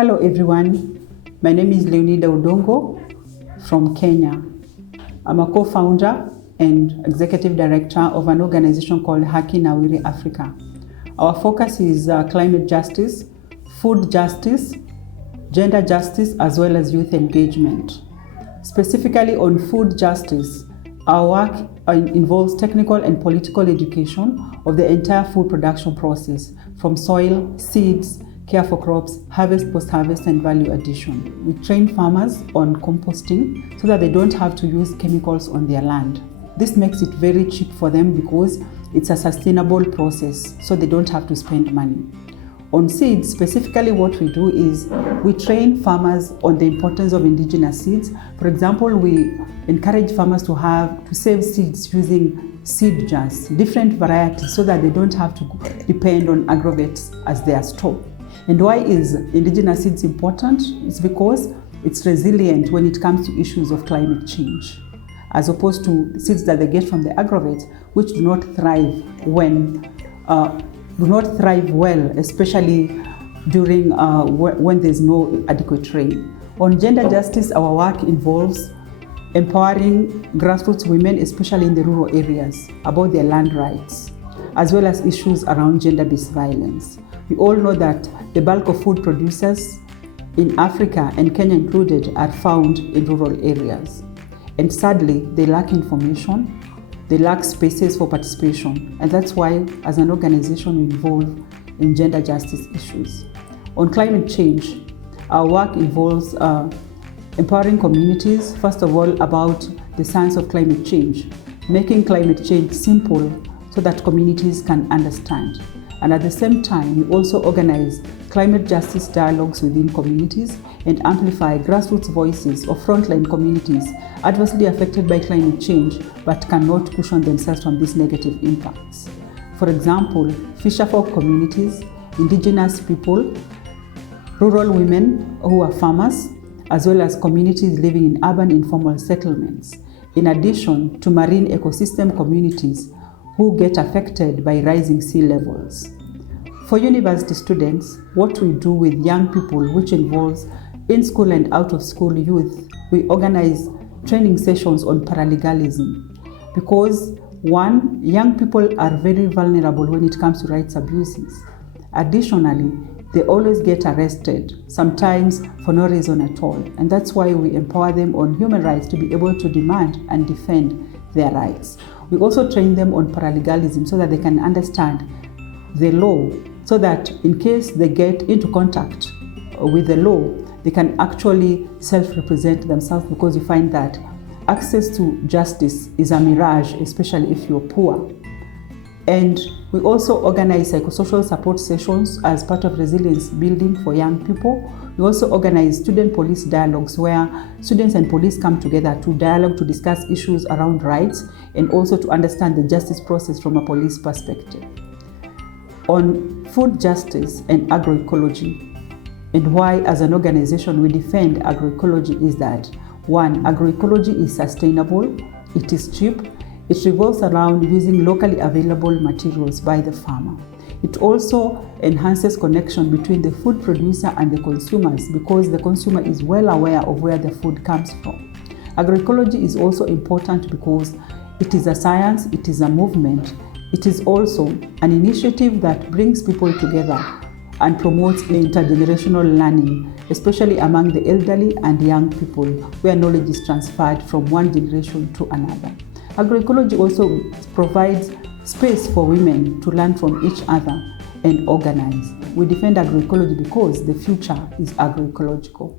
Hello everyone, my name is Leonida Odongo from Kenya. I'm a co-founder and executive director of an organization called Haki Nawiri Africa. Our focus is climate justice, food justice, gender justice, as well as youth engagement. Specifically on food justice, our work involves technical and political education of the entire food production process, from soil, seeds, care for crops, harvest, post-harvest, and value addition. We train farmers on composting so that they don't have to use chemicals on their land. This makes it very cheap for them because it's a sustainable process, so they don't have to spend money. On seeds, specifically what we do is we train farmers on the importance of indigenous seeds. For example, we encourage farmers to save seeds using seed jars, different varieties, so that they don't have to depend on agrovets as their store. And why is indigenous seeds important? It's because it's resilient when it comes to issues of climate change, as opposed to seeds that they get from the agrovets, which do not thrive well, especially during when there's no adequate rain. On gender justice, our work involves empowering grassroots women, especially in the rural areas, about their land rights, as well as issues around gender-based violence. We all know that the bulk of food producers in Africa, and Kenya included, are found in rural areas. And sadly, they lack information, they lack spaces for participation, and that's why, as an organization, we involve in gender justice issues. On climate change, our work involves empowering communities, first of all, about the science of climate change, making climate change simple so that communities can understand. And at the same time, we also organize climate justice dialogues within communities and amplify grassroots voices of frontline communities adversely affected by climate change but cannot cushion themselves from these negative impacts. For example, fisherfolk communities, indigenous people, rural women who are farmers, as well as communities living in urban informal settlements, in addition to marine ecosystem communities who get affected by rising sea levels. For university students, what we do with young people, which involves in-school and out-of-school youth, we organize training sessions on paralegalism because, one, young people are very vulnerable when it comes to rights abuses. Additionally, they always get arrested, sometimes for no reason at all, and that's why we empower them on human rights to be able to demand and defend their rights. We also train them on paralegalism so that they can understand the law, so that in case they get into contact with the law, they can actually self-represent themselves, because you find that access to justice is a mirage, especially if you're poor. And we also organize psychosocial support sessions as part of resilience building for young people. We also organize student-police dialogues where students and police come together to dialogue, to discuss issues around rights, and also to understand the justice process from a police perspective. On food justice and agroecology, and why as an organization we defend agroecology, is that, one, agroecology is sustainable, it is cheap, it revolves around using locally available materials by the farmer. It also enhances connection between the food producer and the consumers, because the consumer is well aware of where the food comes from. Agroecology is also important because it is a science, it is a movement, it is also an initiative that brings people together and promotes intergenerational learning, especially among the elderly and young people, where knowledge is transferred from one generation to another. Agroecology also provides space for women to learn from each other and organize. We defend agroecology because the future is agroecological.